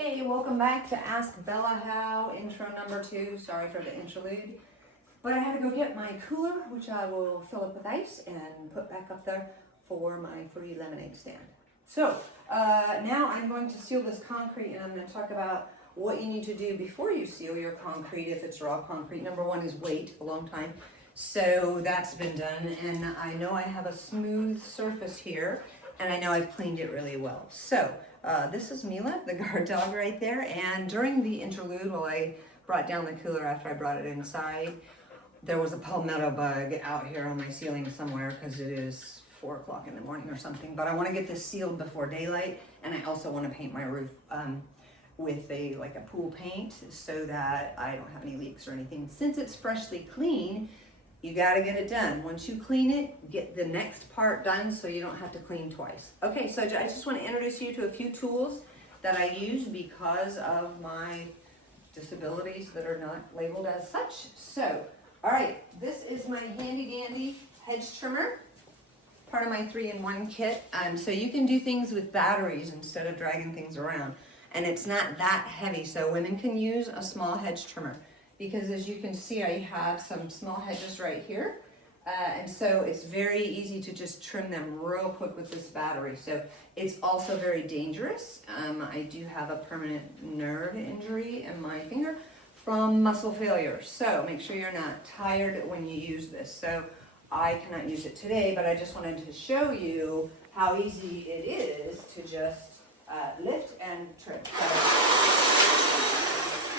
Okay, welcome back to Ask Bella How, intro number 2. Sorry for the interlude. But I had to go get my cooler, which I will fill up with ice and put back up there for my free lemonade stand. So, now I'm going to seal this concrete, and I'm going to talk about what you need to do before you seal your concrete if it's raw concrete. Number 1 is wait a long time. So that's been done, and I know I have a smooth surface here, and I know I've cleaned it really well. So, this is Mila, the guard dog right there, and during the interlude, while I brought down the cooler after I brought it inside, there was a palmetto bug out here on my ceiling somewhere because it is 4 o'clock in the morning or something. But I want to get this sealed before daylight, and I also want to paint my roof with a pool paint so that I don't have any leaks or anything. Since it's freshly clean, you got to get it done. Once you clean it, get the next part done so you don't have to clean twice. Okay, so I just want to introduce you to a few tools that I use because of my disabilities that are not labeled as such. So, all right, this is my handy dandy hedge trimmer, part of my 3-in-1 kit. So you can do things with batteries instead of dragging things around. And it's not that heavy, so women can use a small hedge trimmer. Because as you can see, I have some small hedges right here. And so it's very easy to just trim them real quick with this battery. So it's also very dangerous. I do have a permanent nerve injury in my finger from muscle failure. So make sure you're not tired when you use this. So I cannot use it today, but I just wanted to show you how easy it is to just lift and trim.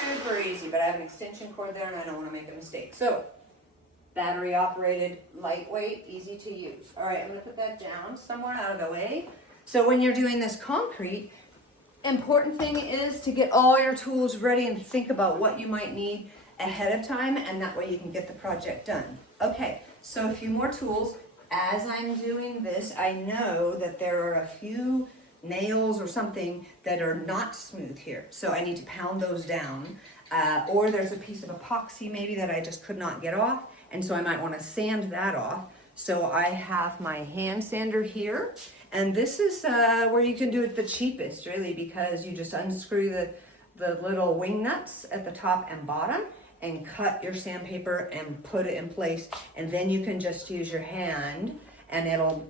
Super easy, but I have an extension cord there and I don't want to make a mistake. So, battery operated, lightweight, easy to use. All right, I'm going to put that down somewhere out of the way. So when you're doing this concrete, important thing is to get all your tools ready and think about what you might need ahead of time, and that way you can get the project done. Okay, so a few more tools. As I'm doing this, I know that there are a few nails or something that are not smooth here, so I need to pound those down, or there's a piece of epoxy maybe that I just could not get off, and so I might want to sand that off. So I have my hand sander here, and this is where you can do it the cheapest really, because you just unscrew the little wing nuts at the top and bottom and cut your sandpaper and put it in place, and then you can just use your hand and it'll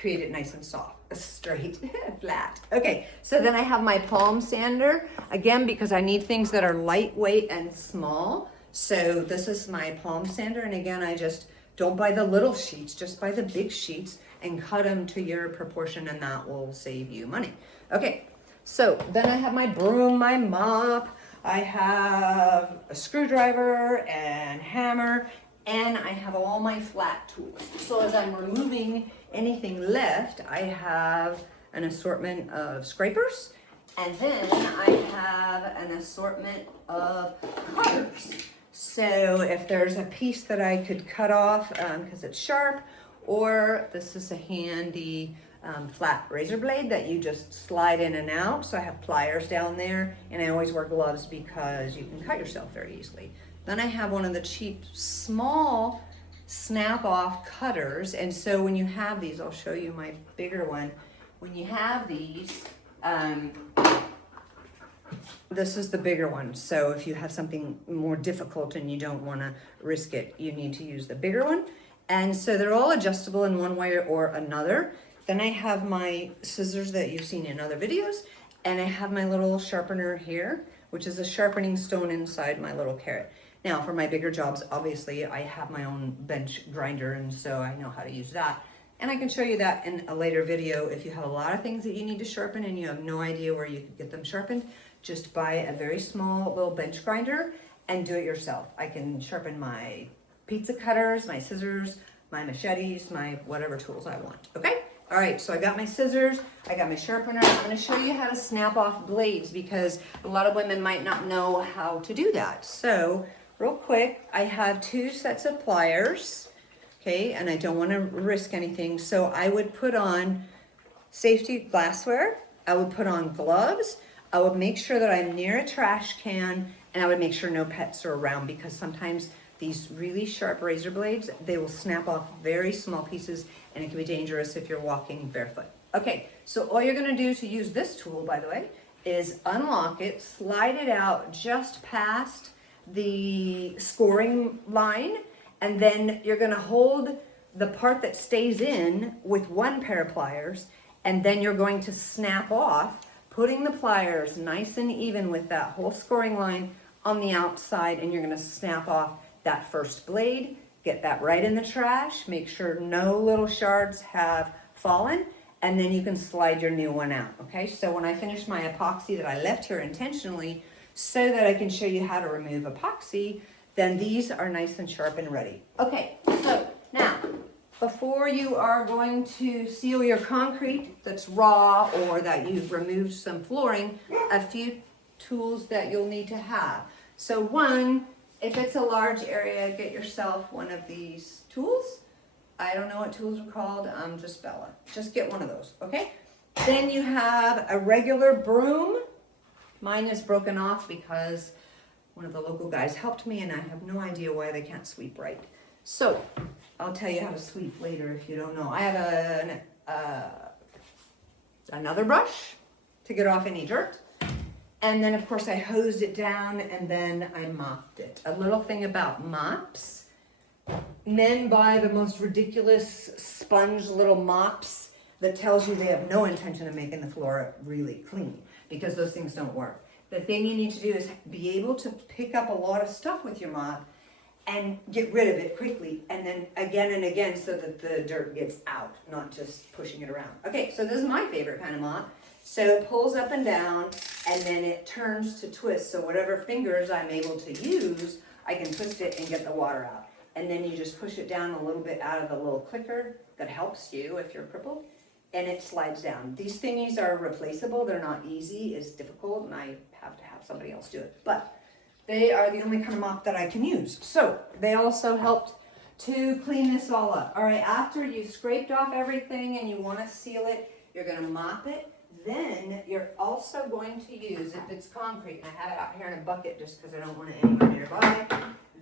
create it nice and soft, straight, flat. Okay, so then I have my palm sander, again, because I need things that are lightweight and small. So this is my palm sander, and again, I just don't buy the little sheets, just buy the big sheets and cut them to your proportion, and that will save you money. Okay, so then I have my broom, my mop, I have a screwdriver and hammer, and I have all my flat tools. So as I'm removing anything left, I have an assortment of scrapers, and then I have an assortment of cutters. So if there's a piece that I could cut off because it's sharp, or this is a handy flat razor blade that you just slide in and out. So I have pliers down there, and I always wear gloves because you can cut yourself very easily. Then I have one of the cheap small snap-off cutters, and so when you have these, I'll show you my bigger one. When you have these, this is the bigger one. So if you have something more difficult and you don't want to risk it, you need to use the bigger one. And so they're all adjustable in one way or another. Then I have my scissors that you've seen in other videos, and I have my little sharpener here, which is a sharpening stone inside my little carrot. Now, for my bigger jobs, obviously, I have my own bench grinder, and so I know how to use that. And I can show you that in a later video. If you have a lot of things that you need to sharpen and you have no idea where you could get them sharpened, just buy a very small little bench grinder and do it yourself. I can sharpen my pizza cutters, my scissors, my machetes, my whatever tools I want, okay? All right, so I got my scissors, I got my sharpener. I'm gonna show you how to snap off blades because a lot of women might not know how to do that. So, real quick, I have 2 sets of pliers, okay, and I don't want to risk anything, so I would put on safety glassware, I would put on gloves, I would make sure that I'm near a trash can, and I would make sure no pets are around, because sometimes these really sharp razor blades, they will snap off very small pieces, and it can be dangerous if you're walking barefoot. Okay, so all you're going to do to use this tool, by the way, is unlock it, slide it out just past the scoring line, and then you're gonna hold the part that stays in with one pair of pliers, and then you're going to snap off, putting the pliers nice and even with that whole scoring line on the outside, and you're gonna snap off that first blade, get that right in the trash, make sure no little shards have fallen, and then you can slide your new one out, okay? So when I finish my epoxy that I left here intentionally so that I can show you how to remove epoxy, then these are nice and sharp and ready. Okay, so now, before you are going to seal your concrete that's raw or that you've removed some flooring, a few tools that you'll need to have. So one, if it's a large area, get yourself one of these tools. I don't know what tools are called, just Bella. Just get one of those, okay? Then you have a regular broom. Mine is broken off because one of the local guys helped me and I have no idea why they can't sweep right. So, I'll tell you how to sweep later if you don't know. I have another brush to get off any dirt. And then of course I hosed it down and then I mopped it. A little thing about mops. Men buy the most ridiculous sponge little mops that tells you they have no intention of making the floor really clean because those things don't work. The thing you need to do is be able to pick up a lot of stuff with your mop and get rid of it quickly and then again and again so that the dirt gets out, not just pushing it around. Okay, so this is my favorite kind of mop. So it pulls up and down and then it turns to twist. So whatever fingers I'm able to use, I can twist it and get the water out. And then you just push it down a little bit out of the little clicker that helps you if you're crippled, and it slides down. These thingies are replaceable. They're not easy. It's difficult, and I have to have somebody else do it. But they are the only kind of mop that I can use. So they also helped to clean this all up. All right, after you've scraped off everything and you want to seal it, you're going to mop it. Then you're also going to use, if it's concrete, and I have it out here in a bucket just because I don't want it anywhere nearby,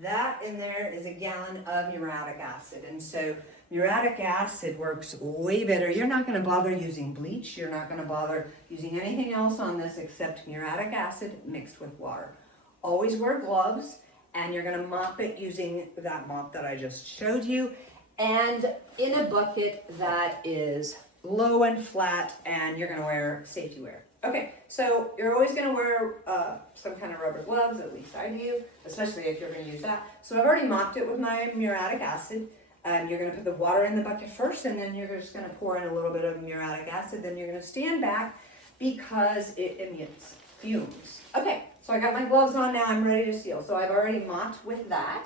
that in there is a gallon of muriatic acid. And so muriatic acid works way better. You're not going to bother using bleach. You're not going to bother using anything else on this except muriatic acid mixed with water. Always wear gloves, and you're going to mop it using that mop that I just showed you, and in a bucket that is low and flat, and you're going to wear safety wear. Okay, so you're always going to wear some kind of rubber gloves, at least I do, especially if you're going to use that. So I've already mopped it with my muriatic acid. You're going to put the water in the bucket first, and then you're just going to pour in a little bit of muriatic acid. Then you're going to stand back because it emits fumes. Okay, so I got my gloves on now. I'm ready to seal. So I've already mopped with that.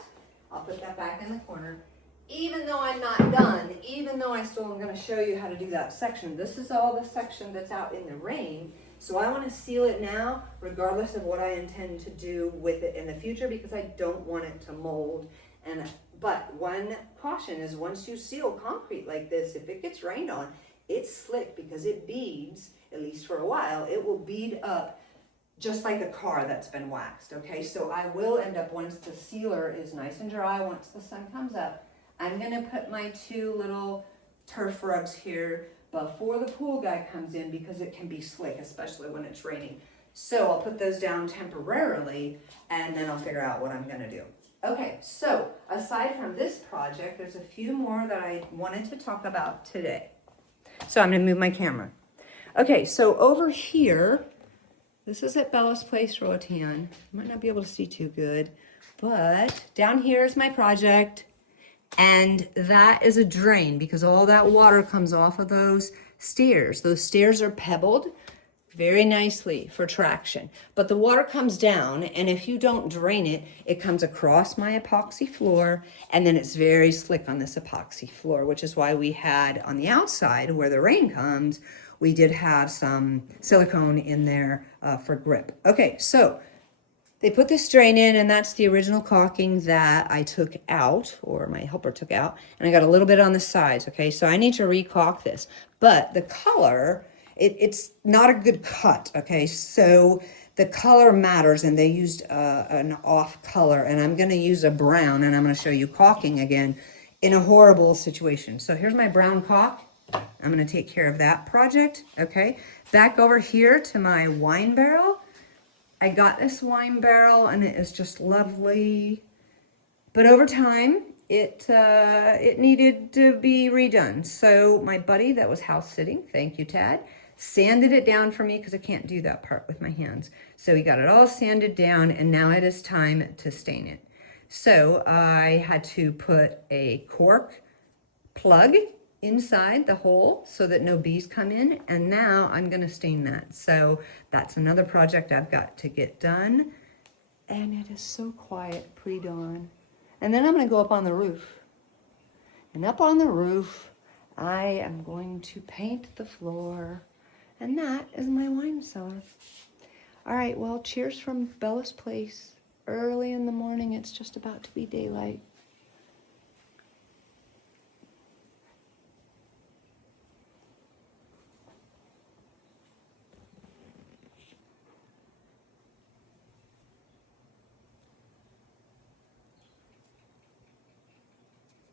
I'll put that back in the corner. Even though I'm not done, even though I still am going to show you how to do that section, this is all the section that's out in the rain. So I want to seal it now, regardless of what I intend to do with it in the future, because I don't want it to mold. But one caution is once you seal concrete like this, if it gets rained on, it's slick because it beads, at least for a while, it will bead up just like a car that's been waxed, okay? So I will end up, once the sealer is nice and dry, once the sun comes up, I'm gonna put my two little turf rugs here before the pool guy comes in because it can be slick, especially when it's raining. So I'll put those down temporarily and then I'll figure out what I'm gonna do. Okay, so aside from this project, there's a few more that I wanted to talk about today. So I'm gonna move my camera. Okay, so over here, this is at Bella's Place, Roatan. Might not be able to see too good, but down here is my project. And that is a drain because all that water comes off of those stairs. Those stairs are pebbled very nicely for traction. But the water comes down, and if you don't drain it, it comes across my epoxy floor, and then it's very slick on this epoxy floor, which is why we had on the outside where the rain comes, we did have some silicone in there for grip. Okay, so they put this drain in, and that's the original caulking that I took out, or my helper took out, and I got a little bit on the sides, okay? So I need to re-caulk this. But the color, it's not a good cut, okay? So the color matters, and they used an off color, and I'm gonna use a brown, and I'm gonna show you caulking again in a horrible situation. So here's my brown caulk. I'm gonna take care of that project, okay? Back over here to my wine barrel. I got this wine barrel and it is just lovely. But over time, it needed to be redone. So my buddy that was house sitting, thank you, Tad, sanded it down for me because I can't do that part with my hands. So he got it all sanded down and now it is time to stain it. So I had to put a cork plug inside the hole so that no bees come in, and now I'm gonna stain that. So that's another project I've got to get done. And it is so quiet pre-dawn. And then I'm gonna go up on the roof. And up on the roof, I am going to paint the floor. And that is my wine cellar. All right, well, cheers from Bella's Place. Early in the morning, it's just about to be daylight.